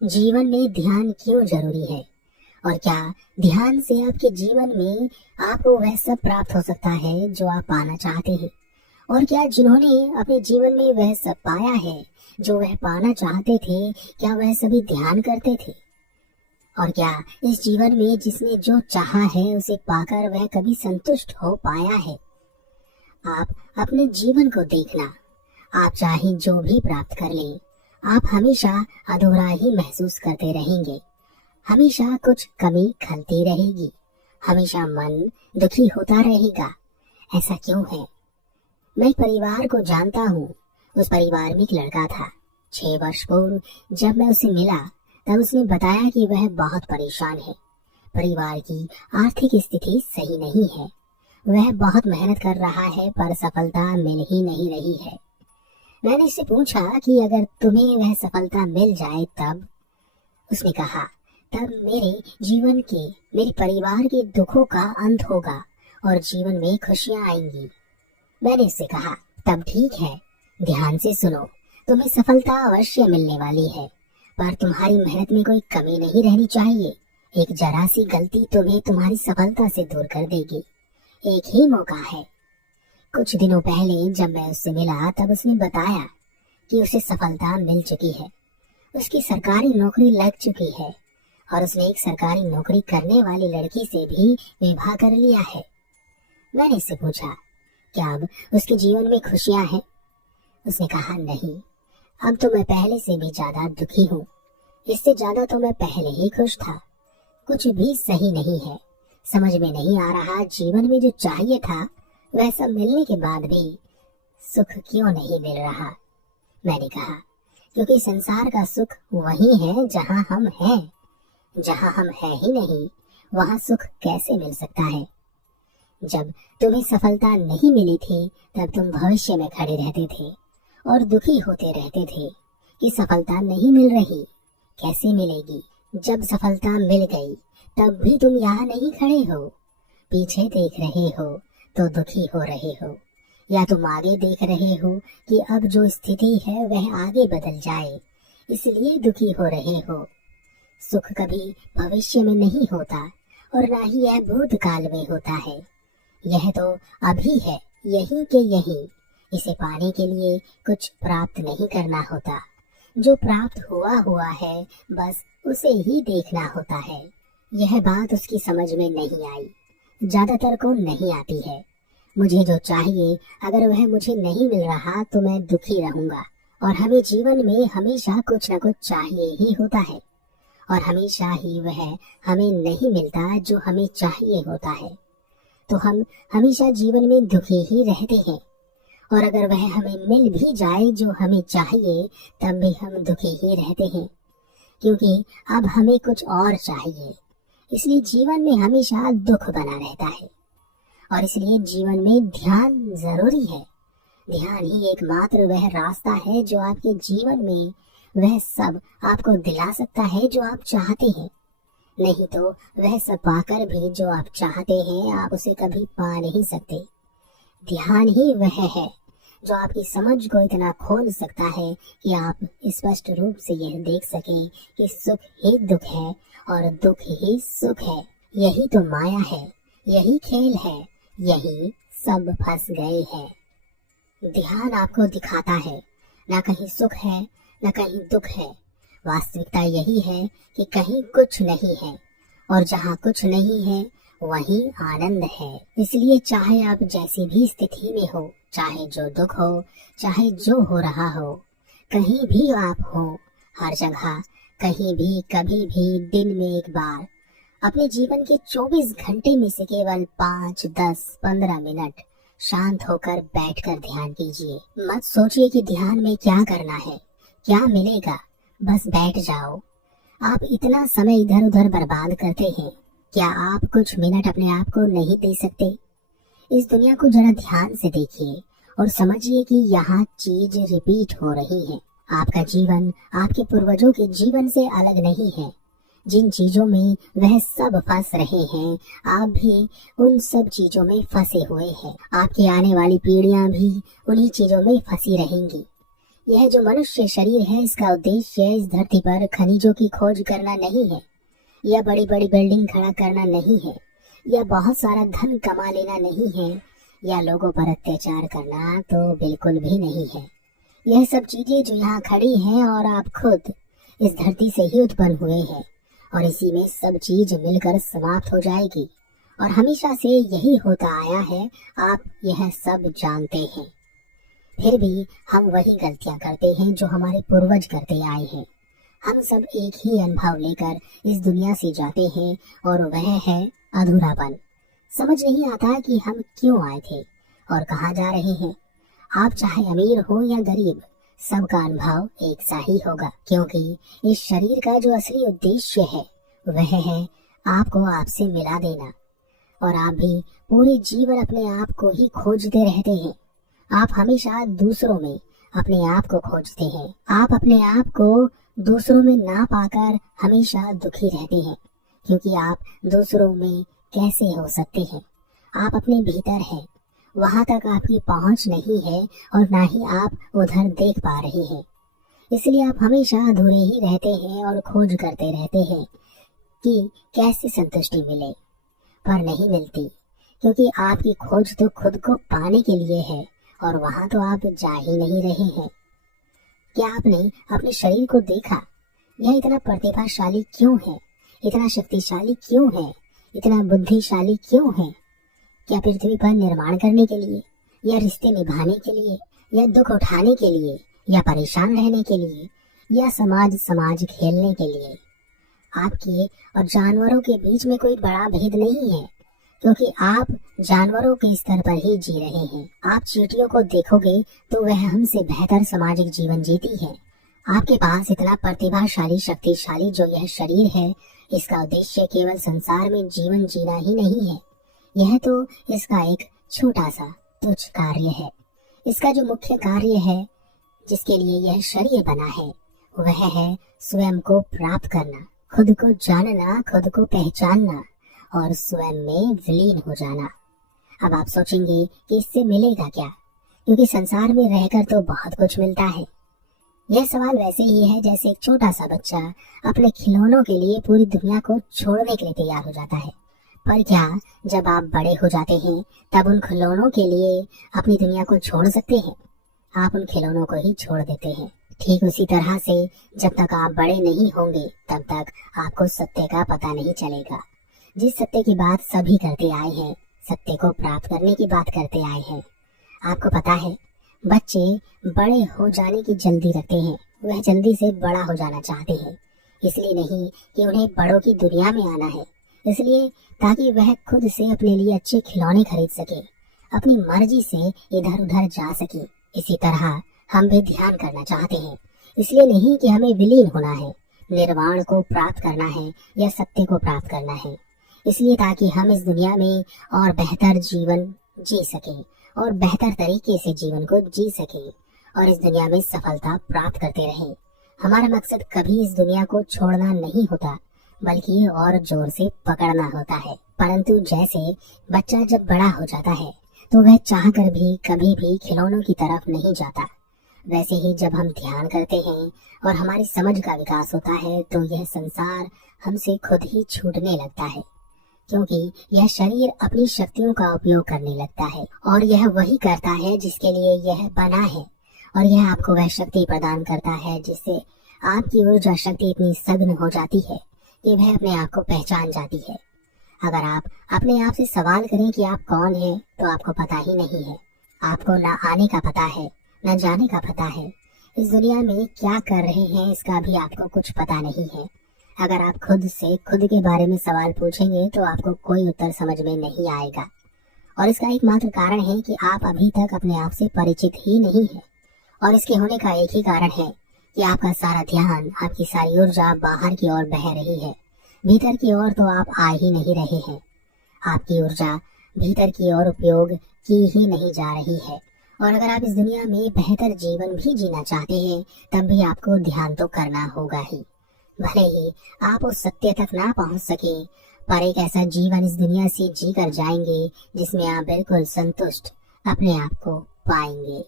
जीवन में ध्यान क्यों जरूरी है और क्या ध्यान से आपके जीवन में आपको वह सब प्राप्त हो सकता है जो आप पाना चाहते हैं? और क्या जिन्होंने अपने जीवन में वह सब पाया है जो वह पाना चाहते थे, क्या वह सभी ध्यान करते थे? और क्या इस जीवन में जिसने जो चाहा है उसे पाकर वह कभी संतुष्ट हो पाया है? आप अपने जीवन को देखना, आप चाहे जो भी प्राप्त कर लें, आप हमेशा अधूरा ही महसूस करते रहेंगे। हमेशा कुछ कमी खलती रहेगी, हमेशा मन दुखी होता रहेगा। ऐसा क्यों है? मैं एक परिवार को जानता हूँ। उस परिवार में एक लड़का था। 6 वर्ष पूर्व जब मैं उसे मिला तब उसने बताया कि वह बहुत परेशान है। परिवार की आर्थिक स्थिति सही नहीं है। वह बहुत मेहनत कर रहा है पर सफलता मिल ही नहीं रही है। मैंने उससे पूछा कि अगर तुम्हें वह सफलता मिल जाए तब? उसने कहा, तब मेरे परिवार के दुखों का अंत होगा और जीवन में खुशियां आएंगी। मैंने उससे कहा, तब ठीक है, ध्यान से सुनो, तुम्हें सफलता अवश्य मिलने वाली है, पर तुम्हारी मेहनत में कोई कमी नहीं रहनी चाहिए। एक जरा सी गलती तुम्हें तुम्हारी सफलता से दूर कर देगी। एक ही मौका है। कुछ दिनों पहले जब मैं उससे मिला तब उसने बताया कि उसे सफलता मिल चुकी है। उसकी सरकारी नौकरी लग चुकी है और उसने एक सरकारी नौकरी करने वाली लड़की से भी विवाह कर लिया है। मैंने उससे पूछा, क्या अब उसके जीवन में खुशियां हैं? उसने कहा, नहीं, अब तो मैं पहले से भी ज्यादा दुखी हूँ। इससे ज्यादा तो मैं पहले ही खुश था। कुछ भी सही नहीं है। समझ में नहीं आ रहा जीवन में जो चाहिए था वह सब मिलने के बाद भी सुख क्यों नहीं मिल रहा। मैंने कहा, क्योंकि संसार का सुख वही है जहाँ हम हैं। जहाँ हम हैं ही नहीं वहाँ सुख कैसे मिल सकता है? जब तुम्हें सफलता नहीं मिली थी तब तुम भविष्य में खड़े रहते थे और दुखी होते रहते थे कि सफलता नहीं मिल रही, कैसे मिलेगी। जब सफलता मिल गई तब भी तुम यहाँ नहीं खड़े हो, पीछे देख रहे हो तो दुखी हो रहे हो, या तुम आगे देख रहे हो कि अब जो स्थिति है वह आगे बदल जाए, इसलिए दुखी हो रहे हो। सुख कभी भविष्य में नहीं होता और ना ही यह भूतकाल में होता है। यह तो अभी है, यही के यही। इसे पाने के लिए कुछ प्राप्त नहीं करना होता। जो प्राप्त हुआ है बस उसे ही देखना होता है। यह बात उसकी समझ में नहीं आई, ज्यादातर को नहीं आती है। मुझे जो चाहिए अगर वह मुझे नहीं मिल रहा तो मैं दुखी रहूंगा। और हमें जीवन में हमेशा कुछ न कुछ चाहिए ही होता है और हमेशा ही वह हमें नहीं मिलता जो हमें चाहिए होता है, तो हम हमेशा जीवन में दुखी ही रहते हैं। और अगर वह हमें मिल भी जाए जो हमें चाहिए तब भी हम दुखी ही रहते हैं, क्योंकि अब हमें कुछ और चाहिए। इसलिए जीवन में हमेशा दुख बना रहता है और इसलिए जीवन में ध्यान जरूरी है। ध्यान ही एकमात्र वह रास्ता है जो आपके जीवन में वह सब आपको दिला सकता है जो आप चाहते हैं। नहीं तो वह सब पाकर भी जो आप चाहते हैं आप उसे कभी पा नहीं सकते। ध्यान ही वह है जो आपकी समझ को इतना खोल सकता है कि आप स्पष्ट रूप से यह देख सकें कि सुख ही दुख है और दुख ही सुख है। यही तो माया है, यही खेल है, यही सब फंस गए हैं। ध्यान आपको दिखाता है न कहीं सुख है न कहीं दुख है। वास्तविकता यही है कि कहीं कुछ नहीं है और जहाँ कुछ नहीं है वही आनंद है। इसलिए चाहे आप जैसी भी स्थिति में हो, चाहे जो दुख हो, चाहे जो हो रहा हो, कहीं भी आप हो, हर जगह, कहीं भी, कभी भी, दिन में एक बार, अपने जीवन के 24 घंटे में से केवल 5, 10, 15 मिनट शांत होकर बैठकर ध्यान कीजिए। मत सोचिए कि ध्यान में क्या करना है, क्या मिलेगा, बस बैठ जाओ। आप इतना समय इधर उधर बर्बाद करते हैं, क्या आप कुछ मिनट अपने आप को नहीं दे सकते? इस दुनिया को जरा ध्यान से देखिए और समझिए कि यहाँ चीज रिपीट हो रही है। आपका जीवन आपके पूर्वजों के जीवन से अलग नहीं है। जिन चीजों में वह सब फंस रहे हैं आप भी उन सब चीजों में फंसे हुए हैं। आपकी आने वाली पीढ़ियां भी उन्हीं चीजों में फंसी रहेंगी, यह जो मनुष्य शरीर है, इसका उद्देश्य इस धरती पर खनिजों की खोज करना नहीं है, या बड़ी बड़ी बिल्डिंग खड़ा करना नहीं है, या बहुत सारा धन कमा लेना नहीं है, या लोगों पर अत्याचार करना तो बिल्कुल भी नहीं है। यह सब चीजें जो यहाँ खड़ी हैं, और आप खुद इस धरती से ही उत्पन्न हुए हैं, और इसी में सब चीज मिलकर समाप्त हो जाएगी, और हमेशा से यही होता आया है। आप यह सब जानते हैं, फिर भी हम वही गलतियां करते हैं जो हमारे पूर्वज करते आए हैं। हम सब एक ही अनुभव लेकर इस दुनिया से जाते हैं, और वह है अधूरापन। समझ नहीं आता कि हम क्यों आए थे और कहाँ जा रहे हैं। आप चाहे अमीर हो या गरीब, सबका अनुभव एक सा ही होगा, क्योंकि इस शरीर का जो असली उद्देश्य है वह है आपको आपसे मिला देना। और आप भी पूरे जीवन अपने आप को ही खोजते रहते हैं। आप हमेशा दूसरों में अपने आप को खोजते हैं। आप अपने आप को दूसरों में ना पाकर हमेशा दुखी रहते हैं, क्योंकि आप दूसरों में कैसे हो सकते हैं। आप अपने भीतर हैं, वहां तक आपकी पहुंच नहीं है, और ना ही आप उधर देख पा रहे हैं। इसलिए आप हमेशा अधूरे ही रहते हैं और खोज करते रहते हैं कि कैसे संतुष्टि मिले, पर नहीं मिलती, क्योंकि आपकी खोज तो खुद को पाने के लिए है, और वहां तो आप जा ही नहीं रहे हैं। क्या आपने अपने शरीर को देखा? यह इतना प्रतिभाशाली क्यों है, इतना शक्तिशाली क्यों है, इतना बुद्धिशाली क्यों है? क्या पृथ्वी पर निर्माण करने के लिए, या रिश्ते निभाने के लिए, या दुख उठाने के लिए, या परेशान रहने के लिए, या समाज खेलने के लिए? आपके और जानवरों के बीच में कोई बड़ा भेद नहीं है, क्योंकि आप जानवरों के स्तर पर ही जी रहे हैं। आप चींटियों को देखोगे तो वह हमसे बेहतर सामाजिक जीवन जीती है। आपके पास इतना प्रतिभाशाली शक्तिशाली जो यह शरीर है, इसका उद्देश्य केवल संसार में जीवन जीना ही नहीं है। यह तो इसका एक छोटा सा तुच्छ कार्य है। इसका जो मुख्य कार्य है, जिसके लिए यह शरीर बना है, वह है स्वयं को प्राप्त करना, खुद को जानना, खुद को पहचानना, और स्वयं में विलीन हो जाना। अब आप सोचेंगे कि इससे मिलेगा क्या, क्योंकि संसार में रहकर तो बहुत कुछ मिलता है। यह सवाल वैसे ही है जैसे एक छोटा सा बच्चा अपने खिलौनों के लिए पूरी दुनिया को छोड़ने के लिए तैयार हो जाता है। पर क्या जब आप बड़े हो जाते हैं तब उन खिलौनों के लिए अपनी दुनिया को छोड़ सकते हैं? आप उन खिलौनों को ही छोड़ देते हैं। ठीक उसी तरह से जब तक आप बड़े नहीं होंगे तब तक आपको सत्य का पता नहीं चलेगा। जिस सत्य की बात सभी करते आए हैं, सत्य को प्राप्त करने की बात करते आए हैं। आपको पता है, बच्चे बड़े हो जाने की जल्दी रखते हैं। वह जल्दी से बड़ा हो जाना चाहते हैं, इसलिए नहीं कि उन्हें बड़ों की दुनिया में आना है, इसलिए ताकि वह खुद से अपने लिए अच्छे खिलौने खरीद सके, अपनी मर्जी से इधर उधर जा सके। इसी तरह हम भी ध्यान करना चाहते हैं, इसलिए नहीं कि हमें विलीन होना है, निर्वाण को प्राप्त करना है या सत्य को प्राप्त करना है, इसलिए ताकि हम इस दुनिया में और बेहतर जीवन जी सके और बेहतर तरीके से जीवन को जी सके और इस दुनिया में सफलता प्राप्त करते रहे। हमारा मकसद कभी इस दुनिया को छोड़ना नहीं होता, बल्कि और जोर से पकड़ना होता है। परंतु जैसे बच्चा जब बड़ा हो जाता है तो वह चाहकर भी कभी भी खिलौनों की तरफ नहीं जाता। वैसे ही जब हम ध्यान करते हैं और हमारी समझ का विकास होता है तो यह संसार हमसे खुद ही छूटने लगता है, क्योंकि यह शरीर अपनी शक्तियों का उपयोग करने लगता है और यह वही करता है जिसके लिए यह बना है, और यह आपको वह शक्ति प्रदान करता है जिससे आपकी ऊर्जा शक्ति इतनी सघन हो जाती है कि वह अपने आप को पहचान जाती है। अगर आप अपने आप से सवाल करें कि आप कौन हैं, तो आपको पता ही नहीं है। आपको न आने का पता है, न जाने का पता है। इस दुनिया में क्या कर रहे हैं इसका भी आपको कुछ पता नहीं है। अगर आप खुद से खुद के बारे में सवाल पूछेंगे तो आपको कोई उत्तर समझ में नहीं आएगा, और इसका एकमात्र कारण है कि आप अभी तक अपने आप से परिचित ही नहीं है। और इसके होने का एक ही कारण है कि आपका सारा ध्यान, आपकी सारी ऊर्जा बाहर की ओर बह रही है, भीतर की ओर तो आप आ ही नहीं रहे हैं। आपकी ऊर्जा भीतर की ओर उपयोग की ही नहीं जा रही है। और अगर आप इस दुनिया में बेहतर जीवन भी जीना चाहते हैं तब भी आपको ध्यान तो करना होगा ही। भले ही आप उस सत्य तक ना पहुंच सके, पर एक ऐसा जीवन इस दुनिया से जी कर जाएंगे जिसमें आप बिल्कुल संतुष्ट अपने आप को पाएंगे।